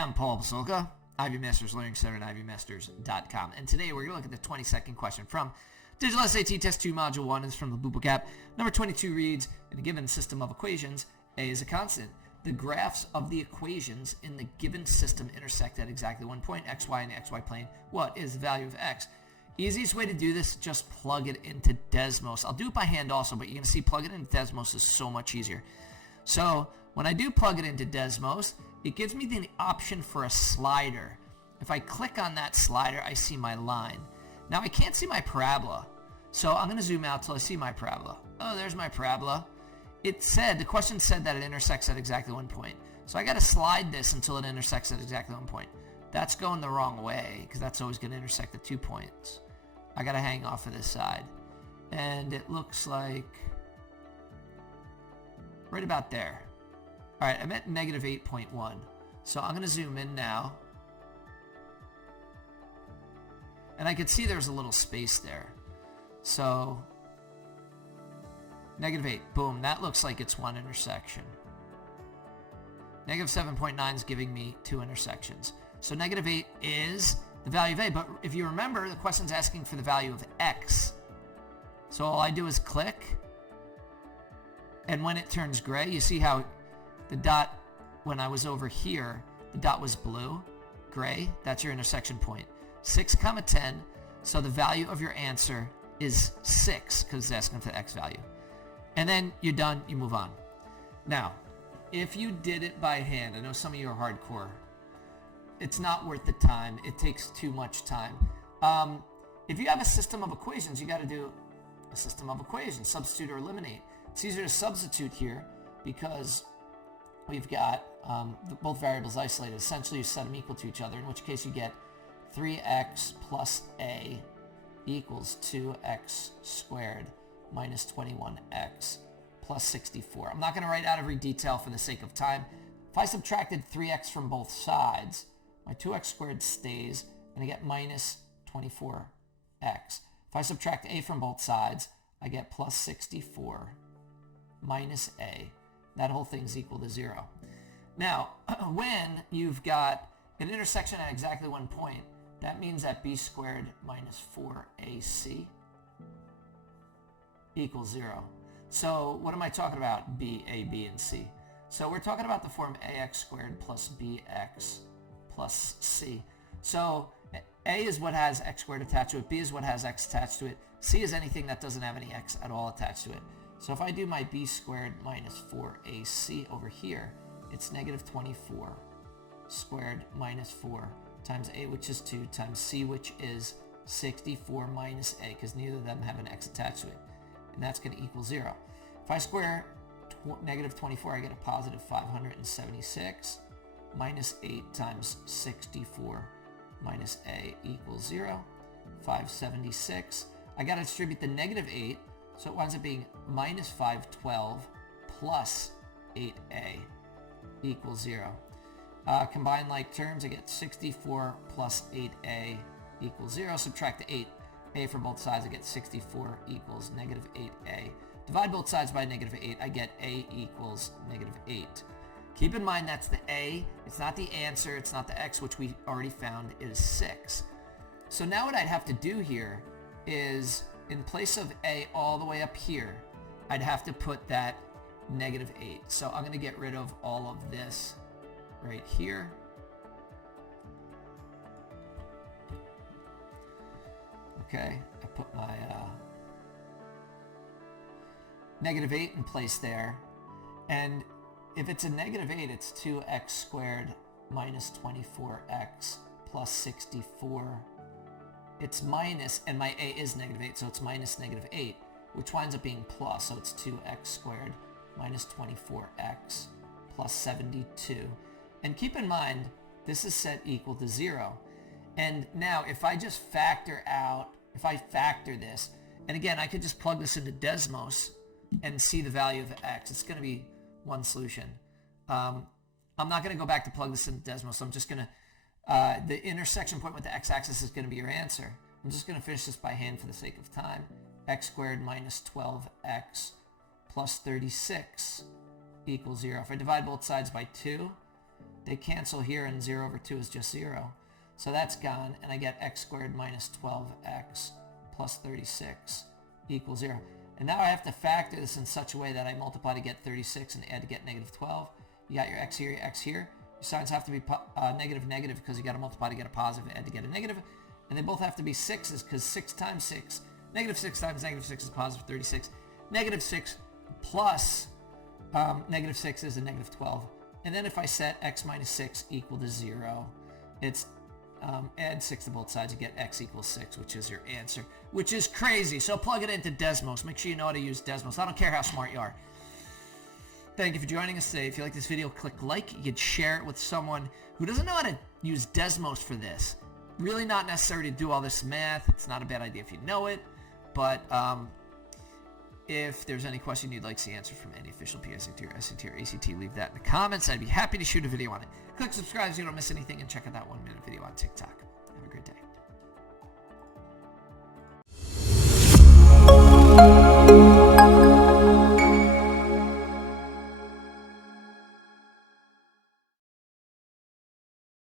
I'm Paul Pasulka, Ivy Masters Learning Center at ivymasters.com. And today we're going to look at the 22nd question from Digital SAT Test 2 Module 1. It's from the Bluebook app. Number 22 reads, in a given system of equations, A is a constant. The graphs of the equations in the given system intersect at exactly one point, xy in the xy plane. What is the value of x? Easiest way to do this, just plug it into Desmos. I'll do it by hand also, but you're going to see plug it into Desmos is so much easier. So when I do plug it into Desmos, it gives me the option for a slider. If I click on that slider, I see my line. Now I can't see my parabola, so I'm going to zoom out till I see my parabola. Oh, there's my parabola. The question said that it intersects at exactly one point. So I got to slide this until it intersects at exactly one point. That's going the wrong way because that's always going to intersect at 2 points. I got to hang off of this side. And it looks like right about there. All right, I'm at negative 8.1. So I'm going to zoom in now. And I could see there's a little space there. So negative 8, boom, that looks like it's one intersection. Negative 7.9 is giving me 2 intersections. So negative 8 is the value of A, but if you remember, the question's asking for the value of X. So all I do is click, and when it turns gray, you see how the dot, when I was over here, the dot was blue, gray, that's your intersection point. 6, 10, so the value of your answer is 6, because it's asking for the X value. And then you're done, you move on. Now, if you did it by hand, I know some of you are hardcore, it's not worth the time. It takes too much time. If you have a system of equations, you got to do a system of equations, substitute or eliminate. It's easier to substitute here because we've got both variables isolated. Essentially, you set them equal to each other, in which case you get 3x plus a equals 2x squared minus 21x plus 64. I'm not going to write out every detail for the sake of time. If I subtracted 3x from both sides, my 2x squared stays, and I get minus 24x. If I subtract a from both sides, I get plus 64 minus a. That whole thing's equal to 0. Now, when you've got an intersection at exactly one point, that means that b squared minus 4ac equals 0. So what am I talking about? B, A, B, and C. So we're talking about the form ax squared plus bx plus c. So a is what has x squared attached to it, b is what has x attached to it, c is anything that doesn't have any x at all attached to it. So if I do my b squared minus 4ac over here, it's negative 24 squared minus 4 times a, which is 2, times c, which is 64 minus a, because neither of them have an x attached to it. And that's going to equal 0. If I square negative 24, I get a positive 576 minus 8 times 64 minus a equals 0. 576. I got to distribute the negative 8, so it winds up being minus 512 plus 8a equals 0. Combine like terms, I get 64 plus 8a equals 0. Subtract the 8a from both sides, I get 64 equals negative 8a. Divide both sides by negative 8, I get a equals negative 8. Keep in mind that's the a, it's not the answer, it's not the x, which we already found is 6. So now what I'd have to do here is, in place of a all the way up here, I'd have to put that negative 8. So I'm going to get rid of all of this right here. Okay, I put my negative 8 in place there. And if it's a negative 8, it's 2x squared minus 24x plus 64. It's minus, and my a is negative 8, so it's minus negative 8, which winds up being plus, so it's 2x squared minus 24x plus 72. And keep in mind, this is set equal to 0. And now, if I just factor out, if I factor this, and again, I could just plug this into Desmos and see the value of x. It's going to be one solution. I'm not going to go back to plug this into Desmos, so I'm just going to, the intersection point with the x-axis is going to be your answer. I'm just going to finish this by hand for the sake of time. X squared minus 12x plus 36 equals 0. If I divide both sides by 2, They cancel here, and 0 over 2 is just 0. So that's gone, and I get x squared minus 12x plus 36 equals 0. And now I have to factor this in such a way that I multiply to get 36 and add to get negative 12. You got your x here, your x here. Your signs have to be negative, negative, because you got to multiply to get a positive, add to get a negative. And they both have to be 6's, because 6 times 6, negative 6 times negative 6 is positive 36. Negative 6 plus negative 6 is a negative 12. And then if I set x minus 6 equal to 0, it's add 6 to both sides, you get x equals 6, which is your answer, which is crazy. So plug it into Desmos. Make sure you know how to use Desmos. I don't care how smart you are. Thank you for joining us today. If you like this video, click like. You could share it with someone who doesn't know how to use Desmos for this. Really not necessary to do all this math. It's not a bad idea if you know it. But if there's any question you'd like to see answered from any official PSAT or SAT or ACT, leave that in the comments. I'd be happy to shoot a video on it. Click subscribe so you don't miss anything, and check out that 1-minute video on TikTok.